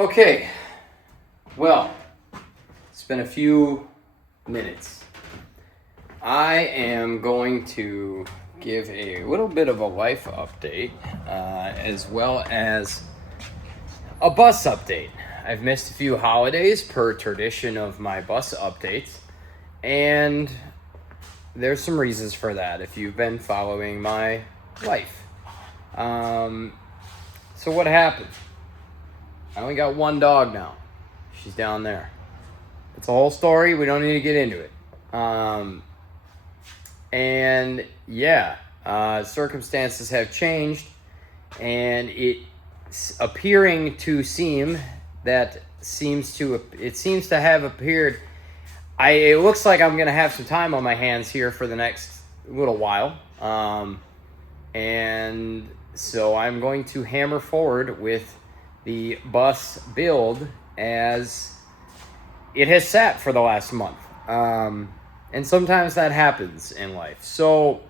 Okay, well, it's been a few minutes. I am going to give a little bit of a life update, as well as a bus update. I've missed a few holidays per tradition of my bus updates, and there's some reasons for that if you've been following my life. So what happened? I only got one dog now. She's down there. It's a whole story. We don't need to get into it. Circumstances have changed, and it's appearing to seem that seems to have appeared. It looks like I'm gonna have some time on my hands here for the next little while, and so I'm going to hammer forward with the bus build as it has sat for the last month. And sometimes that happens in life. So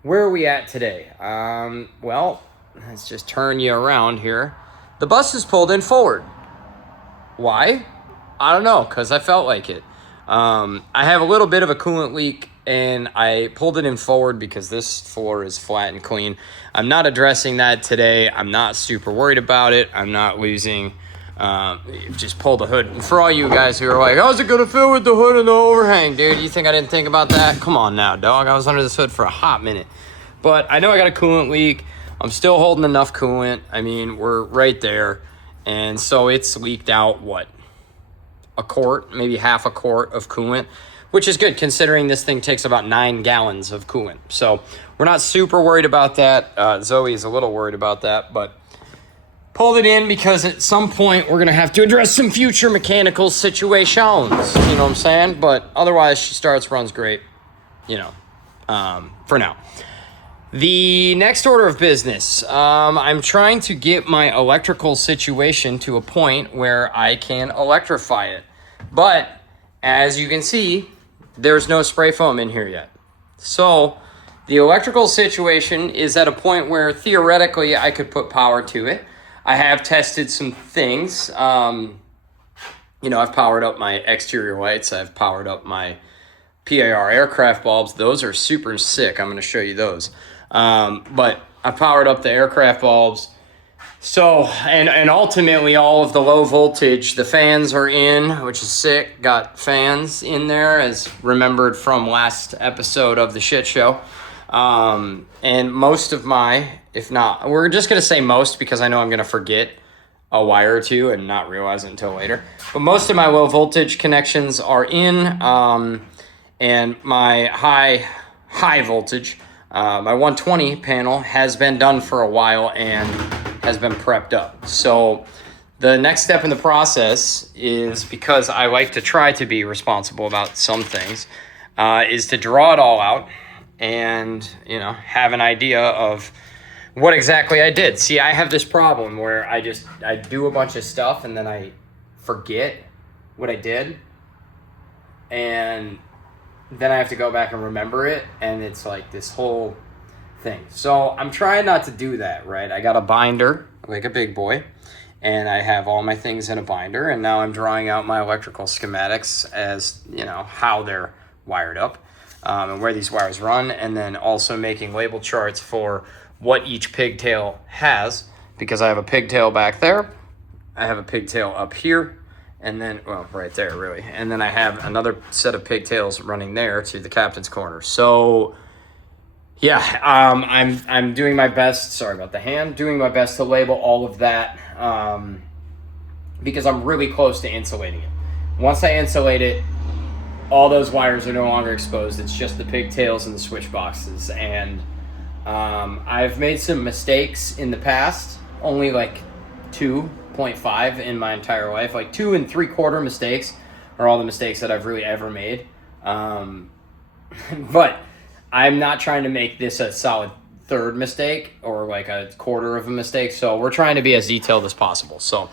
where are we at today? Well, let's just turn you around here. The bus is pulled in forward. Why? I don't know, because I felt like it. I have a little bit of a coolant leak, and I pulled it in forward because this floor is flat and clean. I'm not addressing that today. I'm not super worried about it. I'm not losing, just pull the hood. And for all you guys who are like, how's it gonna fit with the hood and the overhang, dude? You think I didn't think about that? Come on now, dog. I was under this hood for a hot minute. But I know I got a coolant leak. I'm still holding enough coolant. I mean, we're right there. And so it's leaked out, a quart, maybe half a quart of coolant, which is good considering this thing takes about 9 gallons of coolant. So we're not super worried about that. Zoe is a little worried about that, but pulled it in because at some point we're going to have to address some future mechanical situations. You know what I'm saying? But otherwise she runs great, for now. The next order of business, I'm trying to get my electrical situation to a point where I can electrify it. But as you can see, there's no spray foam in here yet. So the electrical situation is at a point where theoretically I could put power to it. I have tested some things. I've powered up my exterior lights. I've powered up my PIR aircraft bulbs. Those are super sick. I'm going to show you those. But I powered up the aircraft bulbs. So, and ultimately all of the low voltage, the fans are in, which is sick. Got fans in there as remembered from last episode of the shit show. And most of if not, we're just going to say most because I know I'm going to forget a wire or two and not realize it until later. But most of my low voltage connections are in, and my high voltage, my 120 panel has been done for a while and has been prepped up. So the next step in the process is, because I like to try to be responsible about some things, is to draw it all out and, have an idea of what exactly I did. See, I have this problem where I do a bunch of stuff and then I forget what I did. And then I have to go back and remember it. And it's like this whole thing. So I'm trying not to do that, right? I got a binder, like a big boy, and I have all my things in a binder, and now I'm drawing out my electrical schematics as, how they're wired up, and where these wires run, and then also making label charts for what each pigtail has, because I have a pigtail back there, I have a pigtail up here, and then, right there, really, and then I have another set of pigtails running there to the captain's corner. So yeah, I'm doing my best. Sorry about the hand. Doing my best to label all of that, because I'm really close to insulating it. Once I insulate it, all those wires are no longer exposed. It's just the pigtails and the switch boxes. And I've made some mistakes in the past. Only like 2.5 in my entire life. Like 2 3/4 mistakes are all the mistakes that I've really ever made. But I'm not trying to make this a solid third mistake or like a quarter of a mistake. So we're trying to be as detailed as possible. So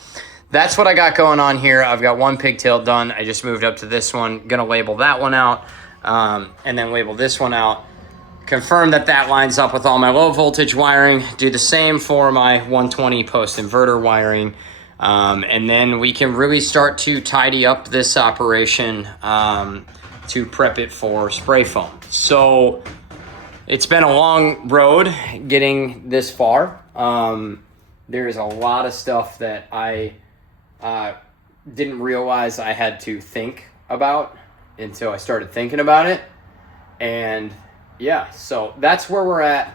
that's what I got going on here. I've got one pigtail done. I just moved up to this one. Gonna label that one out, and then label this one out. Confirm that that lines up with all my low voltage wiring. Do the same for my 120 post inverter wiring. And then we can really start to tidy up this operation to prep it for spray foam. So it's been a long road getting this far. There is a lot of stuff that I didn't realize I had to think about until I started thinking about it. And yeah, so that's where we're at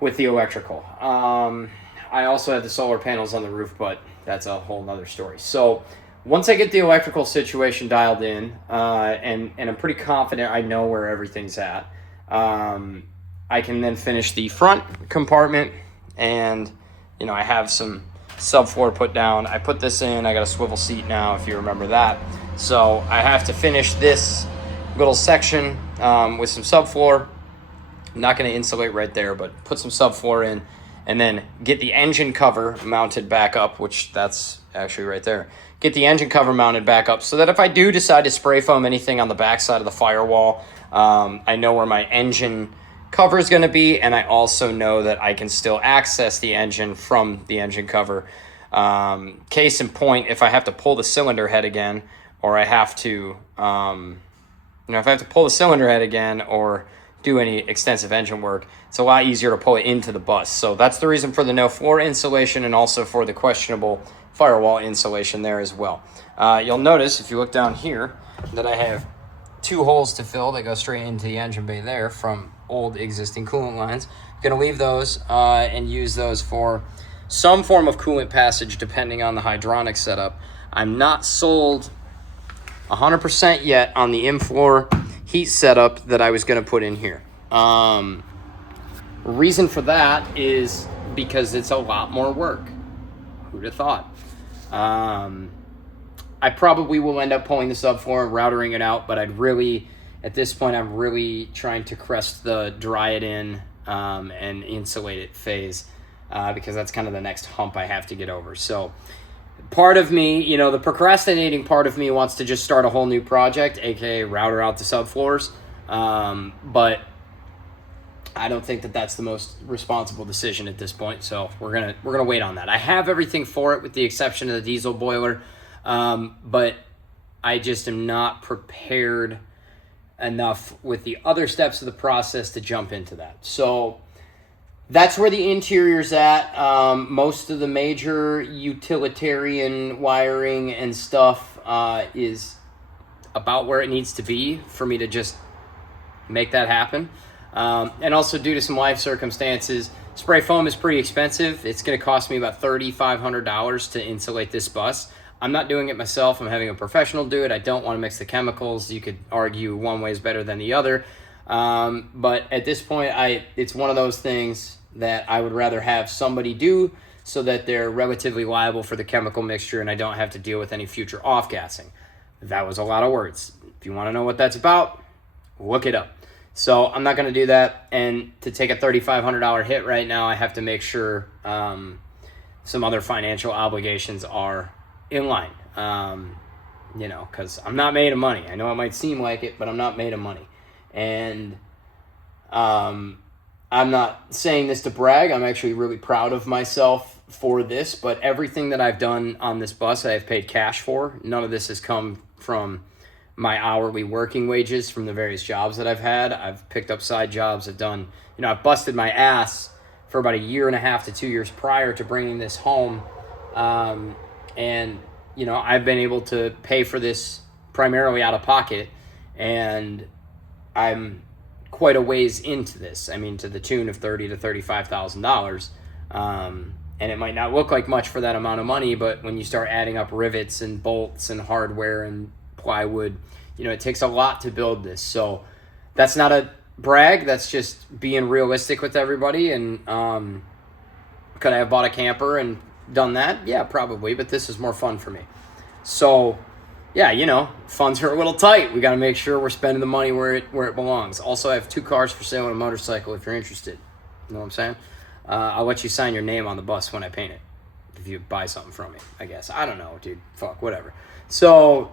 with the electrical. I also have the solar panels on the roof, but that's a whole nother story. So once I get the electrical situation dialed in, and I'm pretty confident I know where everything's at, I can then finish the front compartment, and I have some subfloor put down. I put this in. I got a swivel seat now, if you remember that. So I have to finish this little section with some subfloor. I'm not going to insulate right there, but put some subfloor in, and then get the engine cover mounted back up, which that's actually right there. Get the engine cover mounted back up so that if I do decide to spray foam anything on the backside of the firewall, I know where my engine cover is going to be, and I also know that I can still access the engine from the engine cover. Case in point, if I have to pull the cylinder head again, or I have to, if I have to pull the cylinder head again or do any extensive engine work, it's a lot easier to pull it into the bus. So that's the reason for the no floor insulation, and also for the questionable firewall insulation there as well. You'll notice if you look down here that I have 2 holes to fill that go straight into the engine bay there from old existing coolant lines. I'm going to leave those and use those for some form of coolant passage depending on the hydronic setup. I'm not sold 100% yet on the in-floor heat setup that I was going to put in here. Reason for that is because it's a lot more work. Who'd have thought? I probably will end up pulling the subfloor and routering it out, but at this point, I'm really trying to crest the dry it in and insulate it phase because that's kind of the next hump I have to get over. So part of me, the procrastinating part of me wants to just start a whole new project, aka router out the subfloors. But I don't think that that's the most responsible decision at this point. So we're gonna wait on that. I have everything for it with the exception of the diesel boiler, but I just am not prepared enough with the other steps of the process to jump into that. So that's where the interior's at. Most of the major utilitarian wiring and stuff is about where it needs to be for me to just make that happen. And also due to some life circumstances, spray foam is pretty expensive. It's going to cost me about $3,500 to insulate this bus. I'm not doing it myself. I'm having a professional do it. I don't want to mix the chemicals. You could argue one way is better than the other. But at this point, it's one of those things that I would rather have somebody do so that they're relatively liable for the chemical mixture and I don't have to deal with any future off-gassing. That was a lot of words. If you want to know what that's about, look it up. So I'm not going to do that. And to take a $3,500 hit right now, I have to make sure some other financial obligations are in line, because I'm not made of money. I know it might seem like it, but I'm not made of money. And I'm not saying this to brag. I'm actually really proud of myself for this, but everything that I've done on this bus, I have paid cash for. None of this has come from my hourly working wages from the various jobs that I've had. I've picked up side jobs. I've busted my ass for about 1.5 to 2 years prior to bringing this home. And, I've been able to pay for this primarily out of pocket, and I'm quite a ways into this. I mean, to the tune of $30,000 to $35,000. And it might not look like much for that amount of money, but when you start adding up rivets and bolts and hardware and plywood, it takes a lot to build this. So that's not a brag. That's just being realistic with everybody. And could I have bought a camper and done that? Yeah, probably, but this is more fun for me. So yeah, funds are a little tight. We got to make sure we're spending the money where it belongs. Also, I have 2 cars for sale and a motorcycle if you're interested. You know what I'm saying? I'll let you sign your name on the bus when I paint it. If you buy something from me, I guess. I don't know, dude. Fuck, whatever. So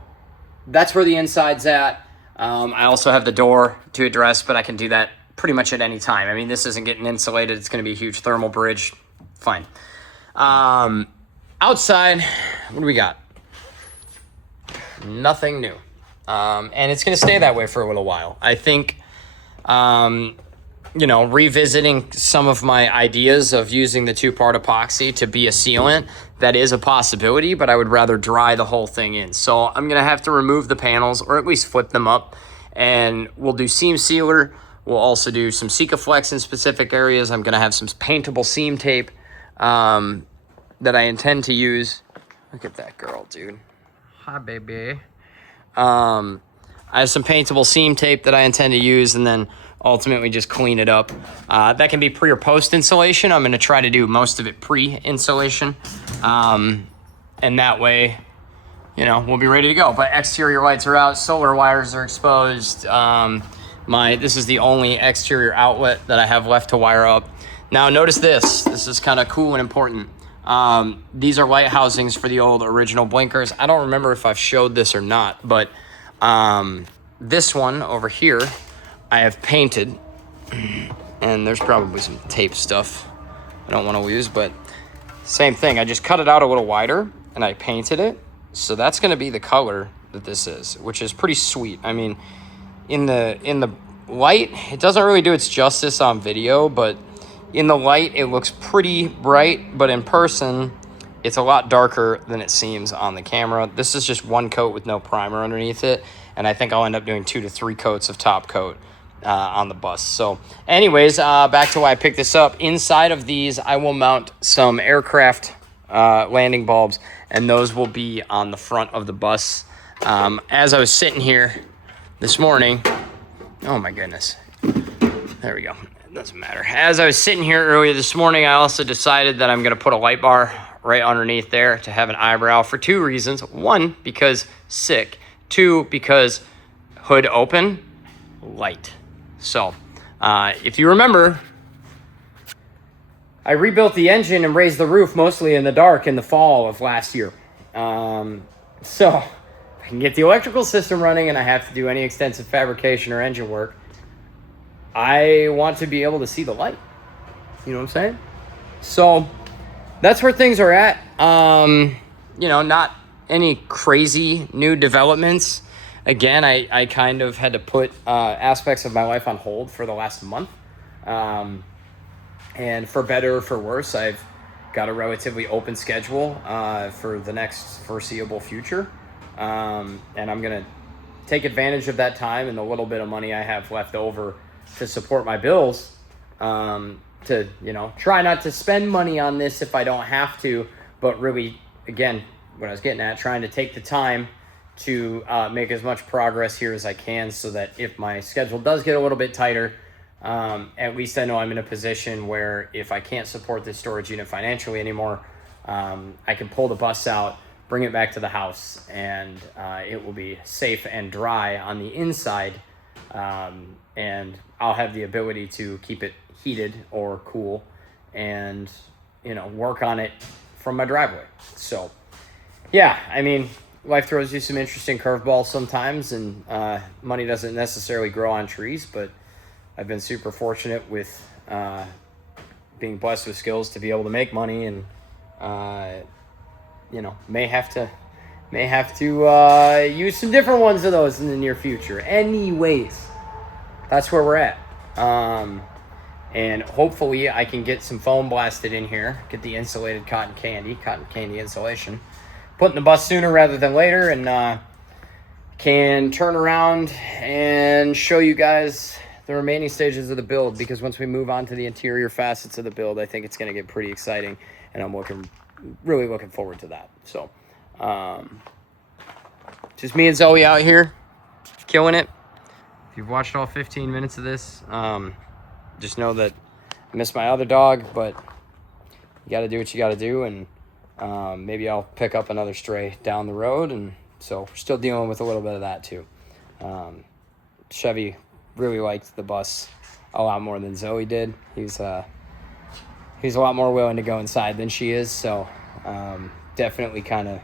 that's where the inside's at. I also have the door to address, but I can do that pretty much at any time. I mean, this isn't getting insulated. It's going to be a huge thermal bridge. Fine. outside, what do we got? Nothing new. And it's going to stay that way for a little while. I think, revisiting some of my ideas of using the 2-part epoxy to be a sealant, that is a possibility, but I would rather dry the whole thing in. So I'm going to have to remove the panels or at least flip them up, and we'll do seam sealer. We'll also do some Sikaflex in specific areas. I'm going to have some paintable seam tape that I intend to use. Look at that girl, dude. Hi, baby. I have some paintable seam tape that I intend to use, and then ultimately just clean it up. That can be pre or post installation. I'm going to try to do most of it pre-installation. And that way, we'll be ready to go. But exterior lights are out, solar wires are exposed. This is the only exterior outlet that I have left to wire up. Now notice this. This is kind of cool and important. These are light housings for the old original blinkers. I don't remember if I've showed this or not, but this one over here I have painted, and there's probably some tape stuff I don't want to lose, but same thing. I just cut it out a little wider and I painted it. So that's going to be the color that this is, which is pretty sweet. I mean, in the light, it doesn't really do its justice on video, but in the light, it looks pretty bright, but in person, it's a lot darker than it seems on the camera. This is just one coat with no primer underneath it, and I think I'll end up doing 2 to 3 coats of top coat on the bus. So anyways, back to why I picked this up. Inside of these, I will mount some aircraft landing bulbs, and those will be on the front of the bus. As I was sitting here this morning, oh my goodness, there we go. It doesn't matter. As I was sitting here earlier this morning, I also decided that I'm going to put a light bar right underneath there to have an eyebrow for 2 reasons. 1, because sick. 2, because hood open, light. So, if you remember, I rebuilt the engine and raised the roof mostly in the dark in the fall of last year. So, I can get the electrical system running and I have to do any extensive fabrication or engine work. I want to be able to see the light. You know what I'm saying? So, that's where things are at. Not any crazy new developments. Again, I kind of had to put aspects of my life on hold for the last month. And for better or for worse, I've got a relatively open schedule for the next foreseeable future. And I'm going to take advantage of that time and the little bit of money I have left over to support my bills, to, try not to spend money on this if I don't have to, but really, again, what I was getting at, trying to take the time to make as much progress here as I can so that if my schedule does get a little bit tighter, at least I know I'm in a position where if I can't support this storage unit financially anymore, I can pull the bus out, bring it back to the house, and it will be safe and dry on the inside, and I'll have the ability to keep it heated or cool and, work on it from my driveway. So, yeah, I mean, life throws you some interesting curveballs sometimes, and money doesn't necessarily grow on trees, but I've been super fortunate with being blessed with skills to be able to make money, and may have to use some different ones of those in the near future. Anyways, that's where we're at. And hopefully I can get some foam blasted in here, get the insulated cotton candy insulation, put in the bus sooner rather than later, and can turn around and show you guys the remaining stages of the build, because once we move on to the interior facets of the build, I think it's going to get pretty exciting, and I'm really looking forward to that. So, just me and Zoe out here, killing it. If you've watched all 15 minutes of this, just know that I miss my other dog, but you got to do what you got to do, and maybe I'll pick up another stray down the road, and so we're still dealing with a little bit of that too. Chevy really liked the bus a lot more than Zoe did. He's a lot more willing to go inside than she is, so definitely kind of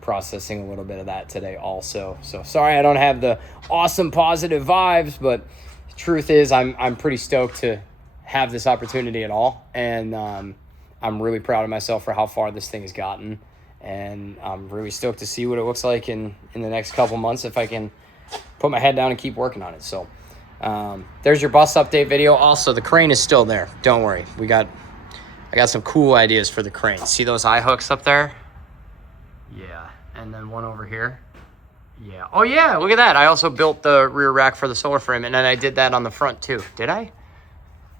processing a little bit of that today also. So sorry I don't have the awesome positive vibes, but the truth is I'm pretty stoked to have this opportunity at all, and I'm really proud of myself for how far this thing has gotten. And I'm really stoked to see what it looks like in the next couple months if I can put my head down and keep working on it. So there's your bus update video. Also, the crane is still there. Don't worry. I got some cool ideas for the crane. See those eye hooks up there? Yeah. And then one over here. Yeah. Oh, yeah. Look at that. I also built the rear rack for the solar frame, and then I did that on the front, too. Did I?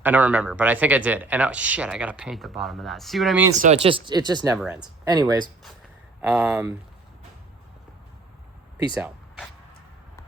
I don't remember, but I think I did. And oh, shit, I got to paint the bottom of that. See what I mean? So it just never ends. Anyways, peace out.